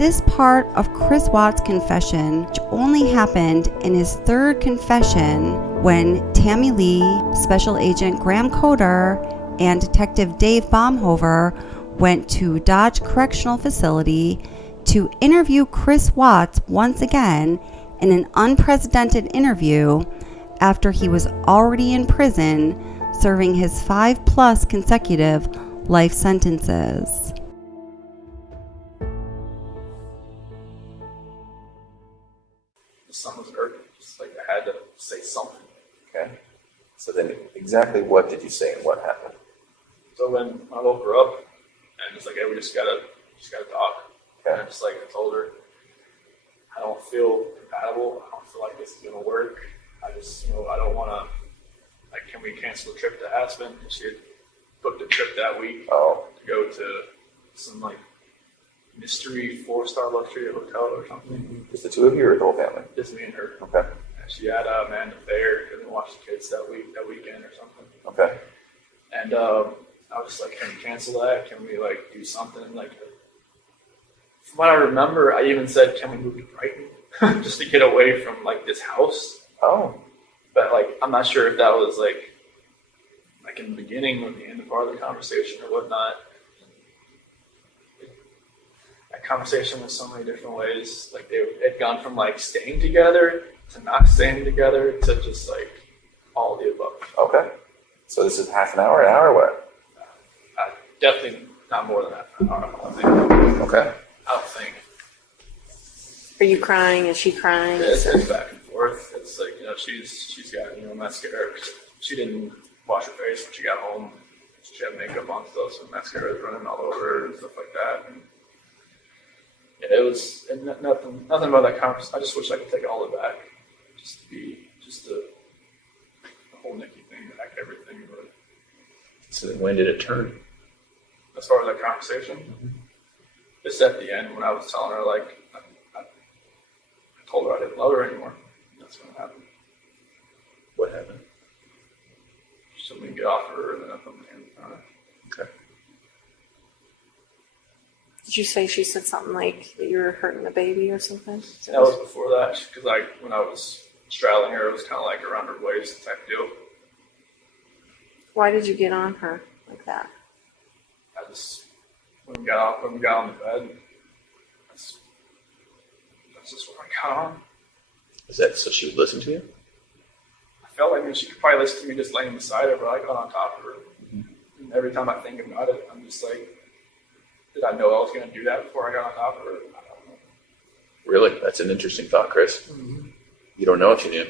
This part of Chris Watts' confession, which only happened in his third confession when Tammy Lee, Special Agent Graham Coder, and Detective Dave Baumhover went to Dodge Correctional Facility to interview Chris Watts once again in an unprecedented interview after he was already in prison serving his 5+ consecutive life sentences. Something was urgent, just like I had to say something. Okay. So then exactly what did you say and what happened? So when I woke her up and it's like, hey, we just gotta talk. Okay. And I told her, I don't feel compatible. I don't feel like this is gonna work. I just, I don't wanna, like, can we cancel the trip to Aspen? And she had booked a trip that week to go to some like mystery 4-star luxury hotel or something. Just the two of you or the whole family? Just me and her. Okay. And she had Amanda Fair, couldn't watch the kids that weekend or something. Okay. And I was just like, can we cancel that? Can we like do something? Like, from what I remember, I even said, can we move to Brighton just to get away from like this house? Oh. But like, I'm not sure if that was like in the beginning or the end of part of the conversation or whatnot. That conversation was so many different ways. Like they had gone from like staying together to not staying together to just like all of the above. Okay. So this is half an hour, what? Definitely not more than half an hour, I don't think. Okay. I don't think. Are you crying? Is she crying? It's back and forth. It's like, she's got, mascara. She didn't wash her face when she got home. She had makeup on still, so mascara was running all over her and stuff like that. And yeah, it was nothing about that conversation. I just wish I could take all of it back. Just to be, the whole Nikki thing back, everything. But so then when did it turn? As far as that conversation, just at the end when I was telling her, like, I told her I didn't love her anymore. That's when it happened. What happened? She told me to get off her, and then I put my hands on her. Okay. Did you say she said something like that you were hurting the baby or something? That was before that, because when I was straddling her, it was kind of like around her waist type deal. Why did you get on her like that? I just, when we got on the bed, that's just what I got on. Is that so she would listen to you? I felt like she could probably listen to me just laying beside her, but I got on top of her. Mm-hmm. And every time I think about it, I'm just like, did I know I was going to do that before I got on top of her? I don't know. Really? That's an interesting thought, Chris. Mm-hmm. You don't know if you knew.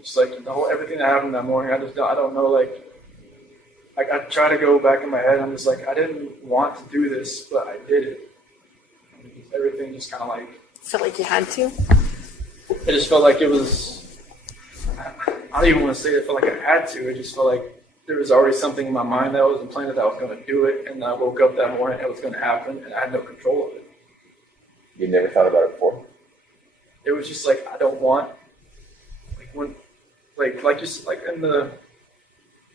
Just like everything that happened that morning, I don't know, like, I try to go back in my head, I'm just like, I didn't want to do this, but I did it. Everything just kind of like... Felt like you had to? It just felt like it was... I don't even want to say it felt like I had to. It just felt like there was already something in my mind that I was implanted that I was going to do it, and I woke up that morning and it was going to happen, and I had no control of it. You never thought about it before? It was just like, I don't want... Like when... Like in the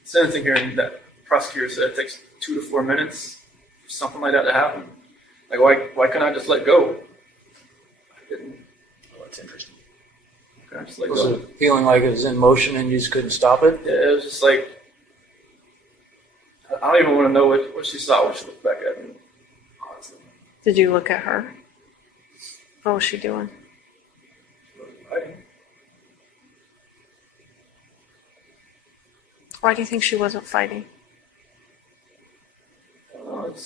sentencing hearing, that prosecutor said it takes 2 to 4 minutes for something like that to happen. Like, why couldn't I just let go? I didn't. Oh, that's interesting. I just let Was go. it feeling like it was in motion and you just couldn't stop it? Yeah, it was just like, I don't even want to know what she saw when she looked back at me, honestly. Did you look at her? What was she doing? She wasn't fighting. Why do you think she wasn't fighting? I don't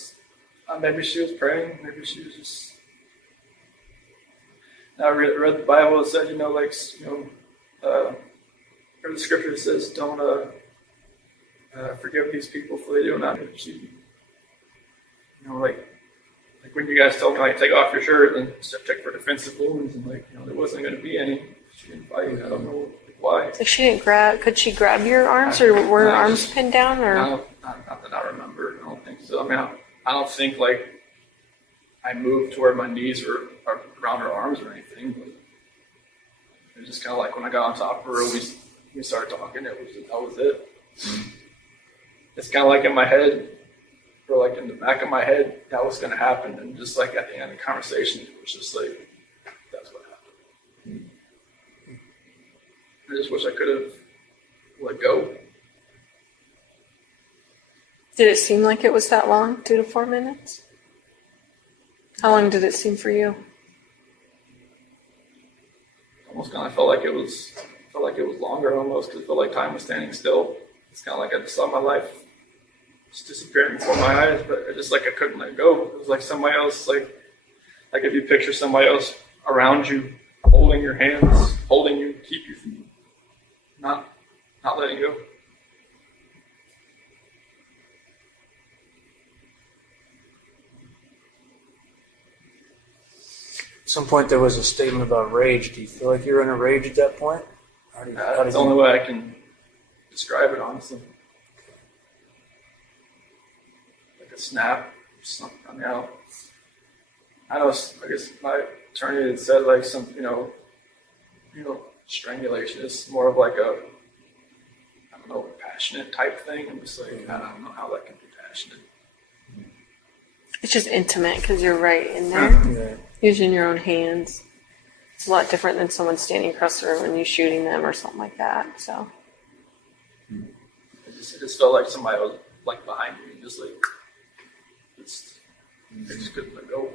know, maybe she was praying, maybe she was just... I read the Bible, it said, the scripture says, don't forgive these people for they do not. She, like when you guys told me, like, take off your shirt and check for defensive wounds, and there wasn't going to be any. She didn't fight. I don't know why. So she didn't grab. Could she grab your arms, or were her arms pinned down, or? Not that I remember. I don't think so. I mean, I don't think like I moved to where my knees were around her arms or anything. But it was just kind of like when I got on top of her, we started talking. That was it. It's kind of like in my head, or like in the back of my head, that was going to happen. And just like at the end of the conversation, it was just like, that's what happened. I just wish I could have let go. Did it seem like it was that long, 2 to 4 minutes? How long did it seem for you? Almost kind of felt like it was longer almost. It felt like time was standing still. It's kind of like I just saw my life just disappearing before my eyes, but I just like I couldn't let go. It was like somebody else, like if you picture somebody else around you, holding your hands, holding you, keep you from not letting go. At some point there was a statement about rage. Do you feel like you were in a rage at that point? That's the only way I can describe it, honestly. Like a snap. Something. I mean, I know. I guess my attorney had said like some, strangulation is more of like a, I don't know, passionate type thing. I'm just like, I don't know how that can be passionate. It's just intimate because you're right in there, Yeah. using your own hands. It's a lot different than someone standing across the room and you shooting them or something like that. So It just felt like somebody was like behind me, just like, I just couldn't let go.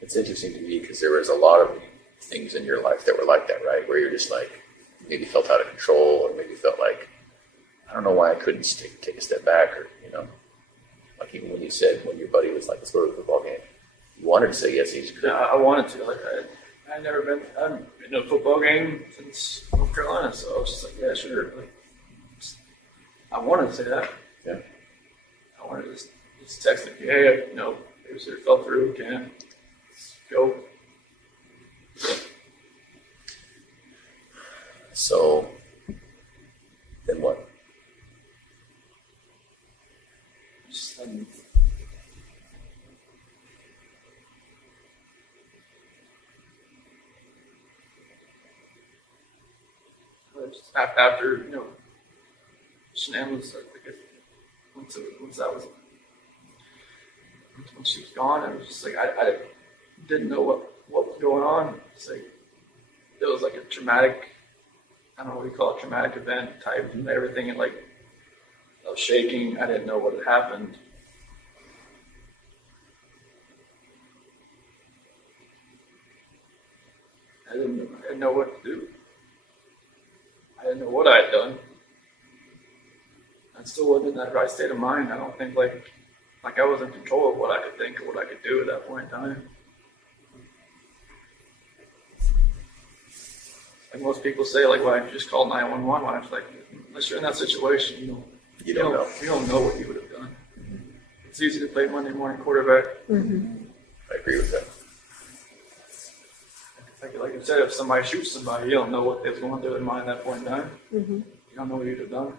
It's interesting to me because there was a lot of things in your life that were like that, right? Where you're just like, maybe felt out of control, or maybe felt like, I don't know why I couldn't take a step back, or, like even when you said, when your buddy was like, let's go to the football game, you wanted to say yes, you just couldn't. Yeah, I wanted to. Like, I haven't been to a football game since North Carolina, so I was just like, yeah, sure. Like, I wanted to say that. Yeah. I wanted to just text him, hey, babysitter fell through, can't. Let's go. So, then what? Just, after Shanann was, I guess, when she was gone, I was just like, I didn't know what was going on. It's like, it was like a traumatic, I don't know what you call it, traumatic event type, and everything, and like, I was shaking, I didn't know what had happened. I didn't know what to do. I didn't know what I had done. I still wasn't in that right state of mind. I don't think like I was in control of what I could think or what I could do at that point in time. Like most people say, like, why don't you just call 911? Why? It's like, unless you're in that situation, you don't know what you would have done. Mm-hmm. It's easy to play Monday morning quarterback. mm-hmm. I agree with that. Like you said, if somebody shoots somebody, you don't know what they was going through their mind at that point in time. Mm-hmm. You don't know what you'd have done.